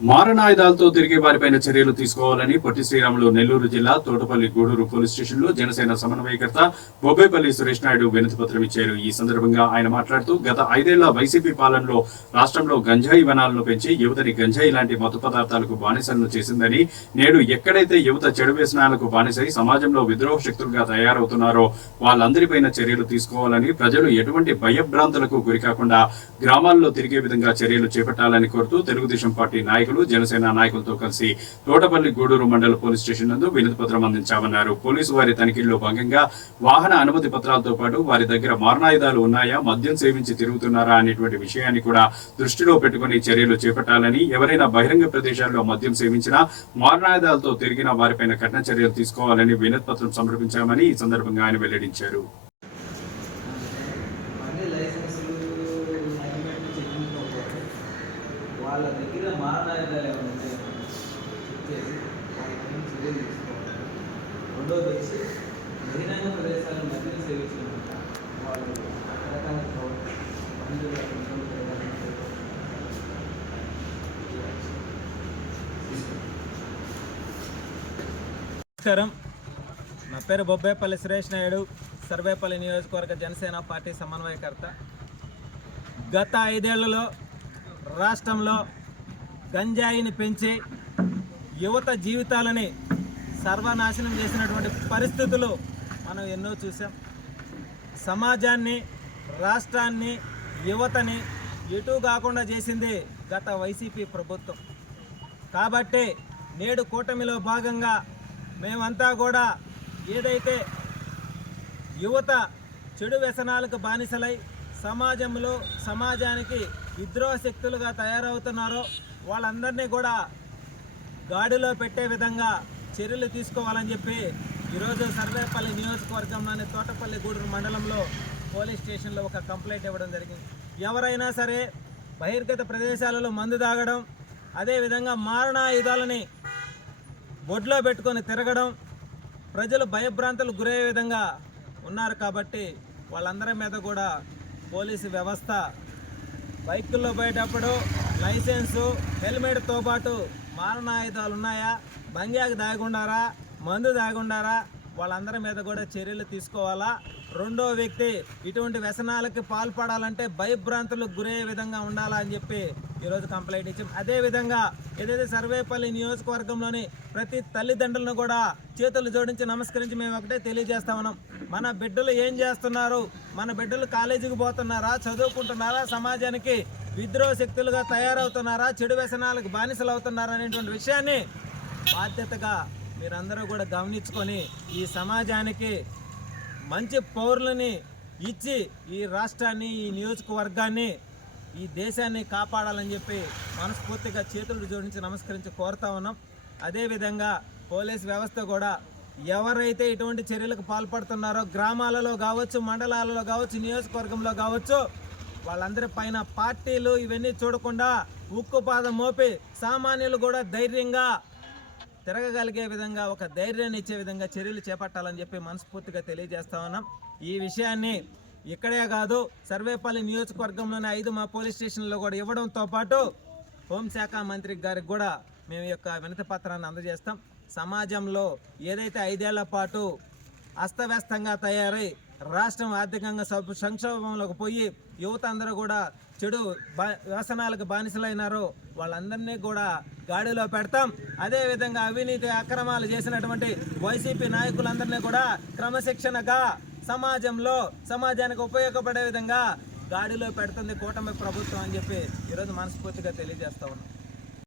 మారణాయుధాలతో తిరిగే వారిపైన చర్యలు తీసుకోవాలని పొట్టి శ్రీరాములు నెల్లూరు జిల్లా తోటపల్లి గూడూరు పోలీస్ స్టేషన్లో జనసేన సమన్వయకర్త బొబ్బేపల్లి సురేష్ నాయుడు వినతి పత్రం ఇచ్చారు. ఈ సందర్భంగా ఆయన మాట్లాడుతూ గత 5 ఏళ్ల వైసీపీ పాలనలో రాష్ట్రంలో గంజాయి వనాలను పెంచి యువతని గంజాయి లాంటి మత్తు పదార్థాలకు బానిసలను చేసిందని, నేడు ఎక్కడైతే యువత చెడు వ్యసనాలకు బానిసై సమాజంలో విద్రోహ శక్తులుగా తయారవుతున్నారో వాళ్ళందరిపైన చర్యలు తీసుకోవాలని, ప్రజలు ఎటువంటి భయభ్రాంతులకు గురికాకుండా గ్రామాల్లో తిరిగే విధంగా చర్యలు చేపట్టాలని కోరుతూ తెలుగుదేశం పార్టీ నాయకులు జనసేన నాయకులతో కలిసి తోటపల్లి గూడూరు మండల పోలీస్ స్టేషన్ నందు వినతి పత్రం అందించామన్నారు. పోలీసు వారి తనిఖీల్లో భాగంగా వాహన అనుమతి పత్రాలతో పాటు వారి దగ్గర మారణాయుధాలు ఉన్నాయా, మద్యం సేవించి తిరుగుతున్నారా అనేటువంటి విషయాన్ని కూడా దృష్టిలో పెట్టుకుని చర్యలు చేపట్టాలని, ఎవరైనా బహిరంగ ప్రదేశాల్లో మద్యం సేవించినా మారణాయుధాలతో తిరిగిన వారిపైన కఠిన చర్యలు తీసుకోవాలని వినతి పత్రం సమర్పించామని ఈ సందర్భంగా ఆయన వెల్లడించారు. వాళ్ళ దగ్గర మారణాయుధాలు ఏమైనా చెక్ చేసి వాళ్ళకి చర్యలు తీసుకోవాలి. రెండోది వచ్చి బహిరంగ ప్రదేశాలను మద్యం సేవించినమాట వాళ్ళు రకరకాల నమస్కారం. నా పేరు బొబ్బేపల్లి సురేష్ నాయుడు, సర్వేపల్లి నియోజకవర్గ జనసేన పార్టీ సమన్వయకర్త. గత 5 ఏళ్లలో రాష్ట్రంలో గంజాయిని పెంచి యువత జీవితాలని సర్వనాశనం చేసినటువంటి పరిస్థితులు మనం ఎన్నో చూసాం. సమాజాన్ని, రాష్ట్రాన్ని, యువతని ఎటు కాకుండా చేసింది గత వైసీపీ ప్రభుత్వం. కాబట్టి నేడు కూటమిలో భాగంగా మేమంతా కూడా ఏదైతే యువత చెడు వ్యసనాలకు బానిసలై సమాజానికి విద్రోహ శక్తులుగా తయారవుతున్నారో వాళ్ళందరినీ కూడా గాడిలో పెట్టే విధంగా చర్యలు తీసుకోవాలని చెప్పి ఈరోజు సర్వేపల్లి నియోజకవర్గంలోని తోటపల్లి గూడూరు మండలంలో పోలీస్ స్టేషన్లో ఒక కంప్లైంట్ ఇవ్వడం జరిగింది. ఎవరైనా సరే బహిర్గత ప్రదేశాలలో మందు తాగడం, అదేవిధంగా మారణాయుధాలని బొడ్లో పెట్టుకొని తిరగడం, ప్రజలు భయభ్రాంతులకు గురయ్యే విధంగా ఉన్నారు. కాబట్టి వాళ్ళందరి మీద కూడా పోలీసు వ్యవస్థ బైకుల్లో పోయేటప్పుడు లైసెన్సు, హెల్మెట్తో పాటు మారణాయుధాలు ఉన్నాయా, బంగ్యాకు దాగుండారా, మందు దాగుండారా, వాళ్ళందరి మీద కూడా చర్యలు తీసుకోవాలా. రెండో వ్యక్తి ఇటువంటి వ్యసనాలకి పాల్పడాలంటే భయభ్రాంతులకు గురయ్యే విధంగా ఉండాలా అని చెప్పి ఈరోజు కంప్లైంట్ ఇచ్చాం. అదేవిధంగా ఏదైతే సర్వేపల్లి నియోజకవర్గంలోని ప్రతి తల్లిదండ్రులను కూడా చేతులు జోడించి నమస్కరించి మేము ఒకటే తెలియజేస్తా ఉన్నాం. మన బిడ్డలు ఏం చేస్తున్నారు, మన బిడ్డలు కాలేజీకి పోతున్నారా, చదువుకుంటున్నారా, సమాజానికి విద్రోహ శక్తులుగా తయారవుతున్నారా, చెడు వ్యసనాలకు బానిసలు అవుతున్నారా అనేటువంటి విషయాన్ని బాధ్యతగా మీరందరూ కూడా గమనించుకొని ఈ సమాజానికి మంచి పౌరులని ఇచ్చి ఈ రాష్ట్రాన్ని, ఈ నియోజకవర్గాన్ని, ఈ దేశాన్ని కాపాడాలని చెప్పి మనస్ఫూర్తిగా చేతులు జోడించి నమస్కరించి కోరుతా ఉన్నాం. అదేవిధంగా పోలీస్ వ్యవస్థ కూడా ఎవరైతే ఇటువంటి చర్యలకు పాల్పడుతున్నారో గ్రామాలలో కావచ్చు, మండలాలలో కావచ్చు, నియోజకవర్గంలో కావచ్చు, వాళ్ళందరి పైన పార్టీలు ఇవన్నీ చూడకుండా ఉక్కుపాదం మోపి సామాన్యులు కూడా ధైర్యంగా తిరగగలిగే విధంగా, ఒక ధైర్యాన్ని ఇచ్చే విధంగా చర్యలు చేపట్టాలని చెప్పి మనస్ఫూర్తిగా తెలియజేస్తా ఉన్నాం. ఈ విషయాన్ని ఇక్కడే కాదు సర్వేపల్లి నియోజకవర్గంలోని 5 మా పోలీస్ స్టేషన్లో కూడా ఇవ్వడంతో పాటు హోంశాఖ మంత్రి గారికి కూడా మేము యొక్క వినతి పత్రాన్ని అందజేస్తాం. సమాజంలో ఏదైతే 5 ఏళ్ల పాటు అస్తవ్యస్తంగా తయారై రాష్ట్రం ఆర్థికంగా సంక్షోభంలోకి పోయి యువత అందరూ కూడా చెడు వ్యసనాలకు బానిసలైనారో వాళ్ళందరినీ కూడా గాడిలో పెడతాం. అదేవిధంగా అవినీతి అక్రమాలు చేసినటువంటి వైసీపీ నాయకులందరినీ కూడా క్రమశిక్షణగా సమాజానికి ఉపయోగపడే విధంగా గాడిలో పెడుతుంది కూటమి ప్రభుత్వం అని చెప్పి ఈరోజు మనస్ఫూర్తిగా తెలియజేస్తా ఉన్నాం.